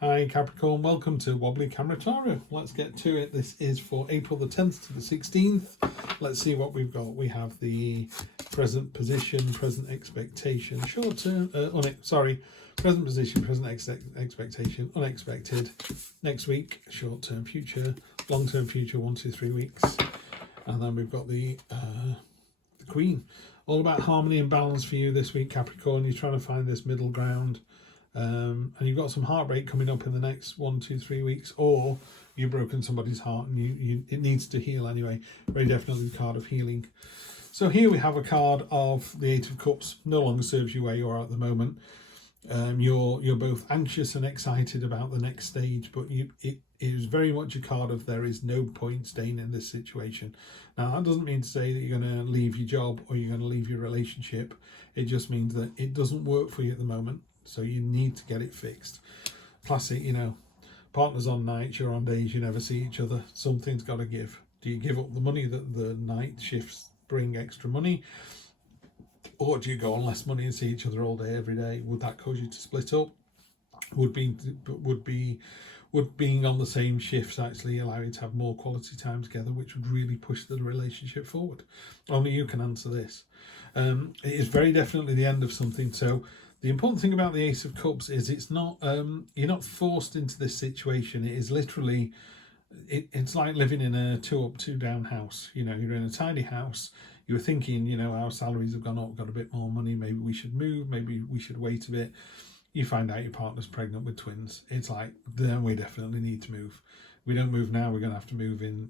Hi Capricorn, welcome to Wobbly Camera Tarot. Let's get to it. This is for April the 10th to the 16th. Let's see what we've got. We have the present position, present expectation, short term, present position, present expectation, unexpected. Next week, short term future, long term future, 1, 2, 3 weeks. And then we've got the Queen. All about harmony and balance for you this week, Capricorn. You're trying to find this middle ground. And you've got some heartbreak coming up in the next 1, 2, 3 weeks, or you've broken somebody's heart and it needs to heal anyway. Very definitely the card of healing. So here we have a card of the Eight of Cups. No longer serves you where you are at the moment. You're both anxious and excited about the next stage, but it is very much a card of there is no point staying in this situation. Now that doesn't mean to say that you're going to leave your job or you're going to leave your relationship. It just means that it doesn't work for you at the moment. So you need to get it fixed. Classic, partners on nights, you're on days, you never see each other. Something's got to give. Do you give up the money that the night shifts bring extra money? Or do you go on less money and see each other all day, every day? Would that cause you to split up? Would being on the same shifts actually allow you to have more quality time together, which would really push the relationship forward? Only you can answer this. It is very definitely the end of something. So the important thing about the Ace of Cups is it's not, you're not forced into this situation. It is literally, it's like living in a 2 up, 2 down house. You're in a tiny house. You were thinking, our salaries have gone up, got a bit more money. Maybe we should move. Maybe we should wait a bit. You find out your partner's pregnant with twins. It's like, then we definitely need to move. We don't move now, we're going to have to move in,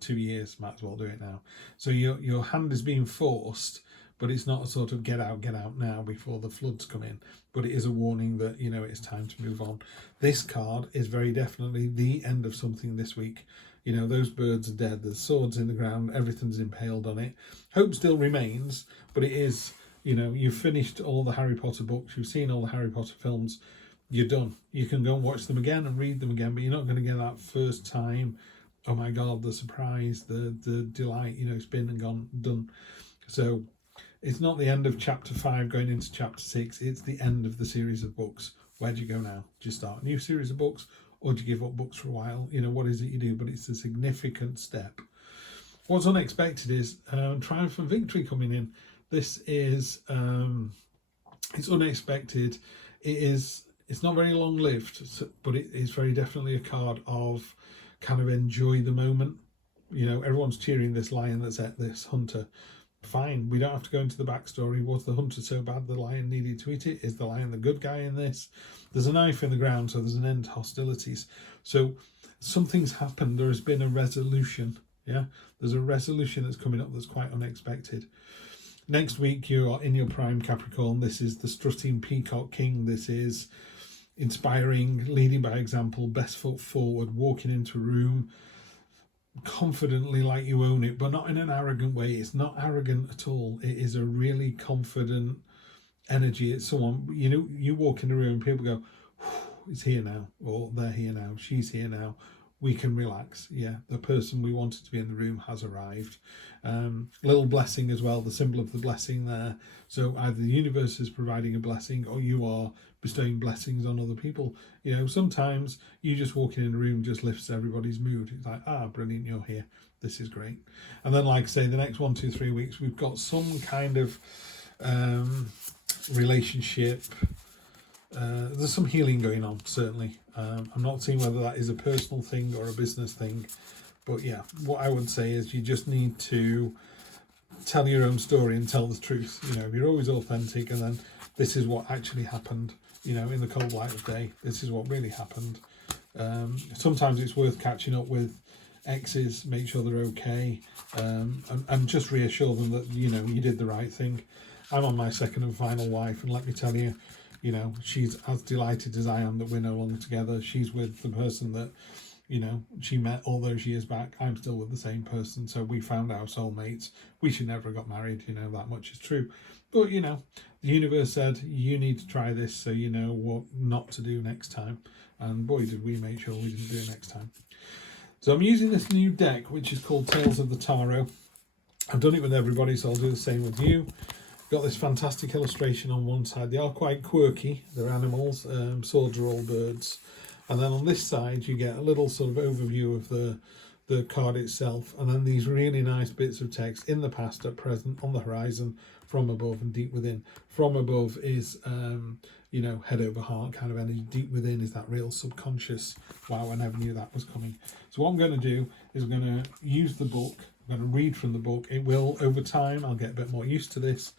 2 years. Might as well do it now. So your hand is being forced. But it's not a sort of get out now before the floods come in. But it is a warning that, it's time to move on. This card is very definitely the end of something this week. Those birds are dead. There's swords in the ground. Everything's impaled on it. Hope still remains, but it is, you've finished all the Harry Potter books. You've seen all the Harry Potter films. You're done. You can go and watch them again and read them again, but you're not going to get that first time, oh my God, the surprise, the delight, it's been and gone, done. So it's not the end of chapter 5 going into chapter 6. It's the end of the series of books. Where do you go now? Do you start a new series of books, or do you give up books for a while? What is it you do? But it's a significant step. What's unexpected is triumph and victory coming in. This is it's unexpected. It's not very long lived, but it is very definitely a card of kind of enjoy the moment. Everyone's cheering this lion that's at this hunter. Fine, we don't have to go into the backstory. Was the hunter so bad the lion needed to eat it? Is the lion the good guy in this? There's a knife in the ground, so there's an end to hostilities. So something's happened. There has been a resolution. Yeah, there's a resolution that's coming up that's quite unexpected. Next week, you are in your prime, Capricorn. This is the strutting peacock king. This is inspiring, leading by example, best foot forward, walking into a room confidently like you own it, but not in an arrogant way. It's not arrogant at all. It is a really confident energy. It's someone, you walk in the room and people go, it's here now, or they're here now, she's here now, we can relax. Yeah, the person we wanted to be in the room has arrived. Little blessing as well, the symbol of the blessing there. So either the universe is providing a blessing or you are bestowing blessings on other people. Sometimes you just walking in the room just lifts everybody's mood. It's like, brilliant, you're here. This is great. And then, like I say, the next 1, 2, 3 weeks, we've got some kind of relationship. There's some healing going on, certainly. I'm not seeing whether that is a personal thing or a business thing. But yeah, what I would say is you just need to tell your own story and tell the truth. You're always authentic, and then this is what actually happened, in the cold light of day. This is what really happened. Sometimes it's worth catching up with exes, make sure they're okay, and just reassure them that, you did the right thing. I'm on my second and final wife, and let me tell you, she's as delighted as I am that we're no longer together. She's with the person that, she met all those years back. I'm still with the same person. So we found our soulmates. We should never have got married. That much is true. But, the universe said, you need to try this so you know what not to do next time. And boy, did we make sure we didn't do it next time. So I'm using this new deck, which is called Tales of the Tarot. I've done it with everybody, so I'll do the same with you. Got this fantastic illustration on one side. They are quite quirky. They're animals. Swords are all birds. And then on this side, you get a little sort of overview of the card itself, and then these really nice bits of text: in the past, at present, on the horizon, from above, and deep within. From above is you know, head over heart kind of energy. Deep within is that real subconscious, wow, I never knew that was coming. So what I'm going to do is I'm going to use the book. I'm going to read from the book. It will, over time, I'll get a bit more used to this.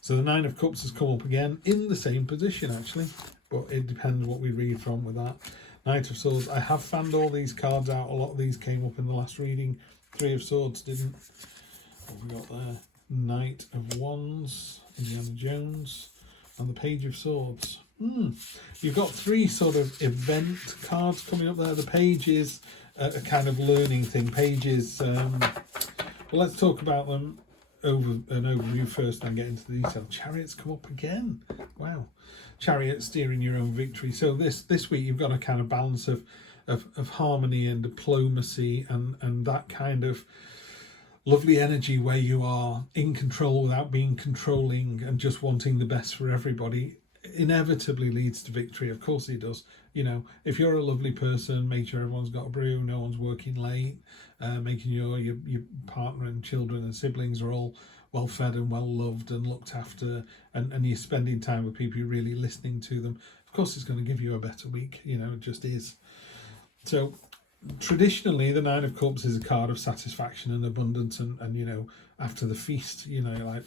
So the Nine of Cups has come up again in the same position, actually, but it depends what we read from with that. Knight of Swords. I have fanned all these cards out. A lot of these came up in the last reading. Three of Swords didn't. What have we got there? Knight of Wands, Indiana Jones, and the Page of Swords. You've got three sort of event cards coming up there. The Page is a kind of learning thing. Pages, well, let's talk about them over an overview first, then get into the detail. Chariots come up again. Wow. Chariot, steering your own victory. So this week you've got a kind of balance of harmony and diplomacy and that kind of lovely energy where you are in control without being controlling and just wanting the best for everybody. Inevitably leads to victory. Of course it does. You know, if you're a lovely person, make sure everyone's got a brew, no one's working late, making your partner and children and siblings are all well fed and well loved and looked after, and you're spending time with people, you're really listening to them. Of course it's going to give you a better week. You know, it just is. So traditionally the Nine of Cups is a card of satisfaction and abundance and you know, after the feast, you know, like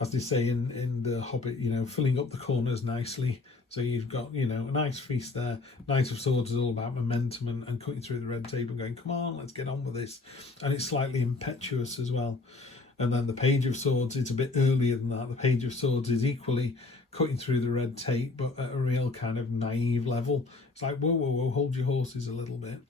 as they say in the Hobbit, you know, filling up the corners nicely. So you've got, you know, a nice feast there. Knight of Swords is all about momentum and cutting through the red tape and going, come on, let's get on with this. And it's slightly impetuous as well. And then the Page of Swords, it's a bit earlier than that. The Page of Swords is equally cutting through the red tape, but at a real kind of naive level. It's like, whoa, whoa, whoa, hold your horses a little bit.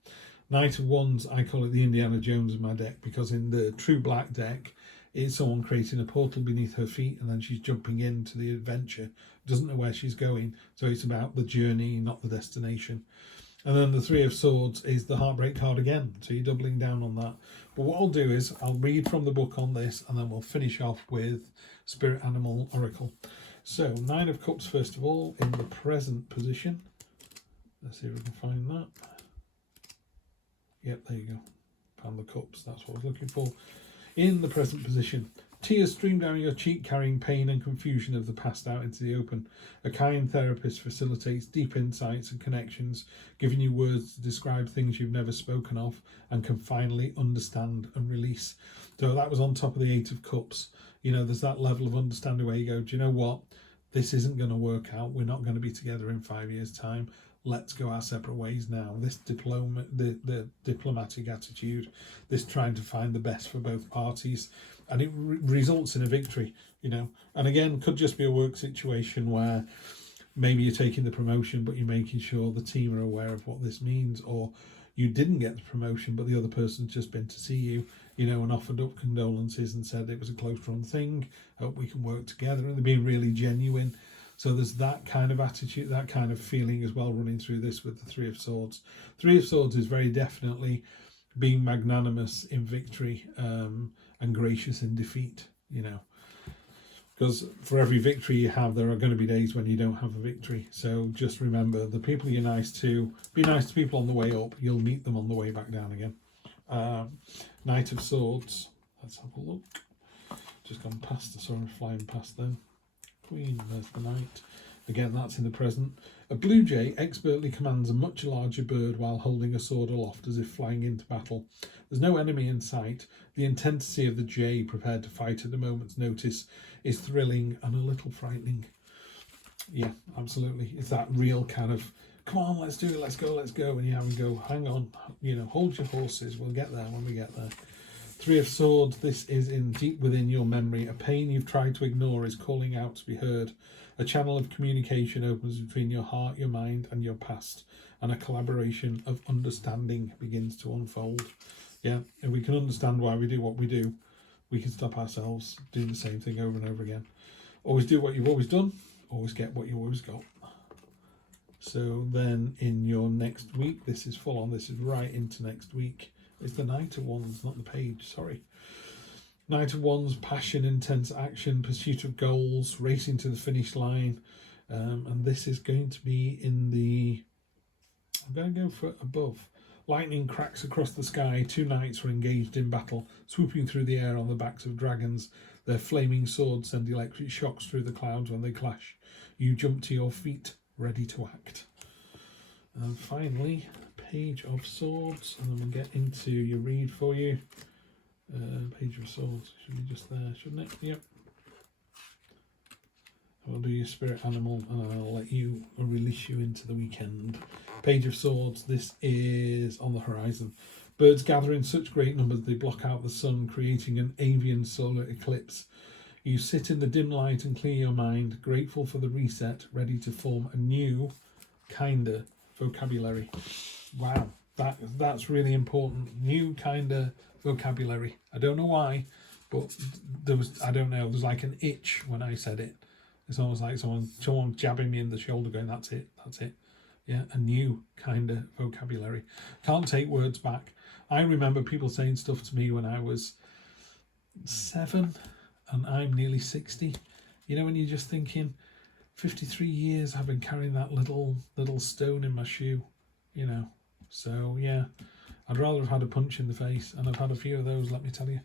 Knight of Wands, I call it the Indiana Jones of my deck, because in the True Black deck, it's someone creating a portal beneath her feet and then she's jumping into the adventure. Doesn't know where she's going. So it's about the journey, not the destination. And then the Three of Swords is the heartbreak card again. So you're doubling down on that. But what I'll do is I'll read from the book on this and then we'll finish off with Spirit Animal Oracle. So Nine of Cups, first of all, in the present position. Let's see if we can find that. Yep, there you go. Found the cups. That's what I was looking for. In the present position, tears stream down your cheek, carrying pain and confusion of the past out into the open. A kind therapist facilitates deep insights and connections, giving you words to describe things you've never spoken of and can finally understand and release. So that was on top of the Eight of Cups. You know, there's that level of understanding where you go, do you know what? This isn't going to work out. We're not going to be together in 5 years' time. Let's go our separate ways now. This the diplomatic attitude, this trying to find the best for both parties, and it results in a victory, you know. And again, could just be a work situation where maybe you're taking the promotion, but you're making sure the team are aware of what this means, or you didn't get the promotion, but the other person's just been to see you, you know, and offered up condolences and said it was a close run thing. Hope we can work together, and they're being really genuine. So there's that kind of attitude, that kind of feeling as well running through this with the Three of Swords. Three of Swords is very definitely being magnanimous in victory and gracious in defeat, you know. Because for every victory you have, there are going to be days when you don't have a victory. So just remember, the people you're nice to, be nice to people on the way up. You'll meet them on the way back down again. Knight of Swords. Let's have a look. Just gone past, sorry, flying past them. Queen, there's the Knight. Again, that's in the present. A blue jay expertly commands a much larger bird while holding a sword aloft as if flying into battle. There's no enemy in sight. The intensity of the jay prepared to fight at a moment's notice is thrilling and a little frightening. Yeah, absolutely. It's that real kind of, come on, let's do it, let's go. And you have to go, hang on, you know, hold your horses. We'll get there when we get there. Three of Swords, this is in deep within your memory. A pain you've tried to ignore is calling out to be heard. A channel of communication opens between your heart, your mind, and your past, and a collaboration of understanding begins to unfold. Yeah, if we can understand why we do what we do, we can stop ourselves doing the same thing over and over again. Always do what you've always done, always get what you always got. So then in your next week, this is full on, this is right into next week. It's the Knight of Wands, not the Page, sorry. Knight of Wands, passion, intense action, pursuit of goals, racing to the finish line. And this is going to be in the I'm going to go for above. Lightning cracks across the sky. 2 knights are engaged in battle, swooping through the air on the backs of dragons. Their flaming swords send electric shocks through the clouds when they clash. You jump to your feet, ready to act. And finally, Page of Swords, and then we'll get into your read for you. Page of Swords should be just there, shouldn't it? Yep. I'll do your spirit animal and I'll let you release you into the weekend. Page of Swords, this is on the horizon. Birds gather in such great numbers they block out the sun, creating an avian solar eclipse. You sit in the dim light and clear your mind, grateful for the reset, ready to form a new, kinder vocabulary. Wow, that's really important. New, kinder vocabulary. I don't know why, but there's like an itch when I said it. It's almost like someone jabbing me in the shoulder going, that's it. Yeah, a new kind of vocabulary. Can't take words back. I remember people saying stuff to me when I was 7 and I'm nearly 60. You know, when you're just thinking, 53 years I've been carrying that little stone in my shoe, you know. So, yeah, I'd rather have had a punch in the face, and I've had a few of those, let me tell you.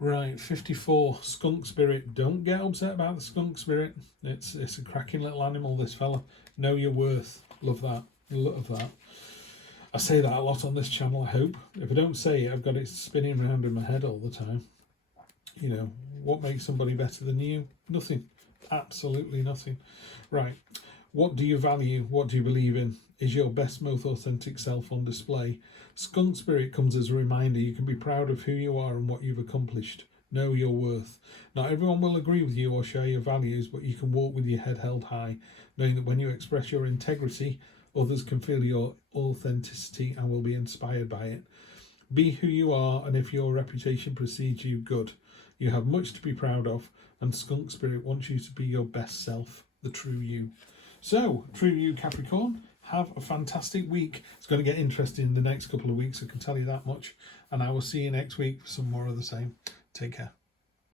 Right, 54, skunk spirit. Don't get upset about the skunk spirit. It's a cracking little animal, this fella. Know your worth. Love that. Love that. I say that a lot on this channel, I hope. If I don't say it, I've got it spinning around in my head all the time. You know, what makes somebody better than you? Nothing. Absolutely nothing. Right. What do you value? What do you believe in? Is your best, most authentic self on display? Skunk spirit comes as a reminder you can be proud of who you are and what you've accomplished. Know your worth. Not everyone will agree with you or share your values, but you can walk with your head held high, knowing that when you express your integrity, others can feel your authenticity and will be inspired by it. Be who you are, and if your reputation precedes you, good. You have much to be proud of, and Skunk Spirit wants you to be your best self, the true you. So, true you, Capricorn, have a fantastic week. It's going to get interesting in the next couple of weeks, I can tell you that much. And I will see you next week for some more of the same. Take care.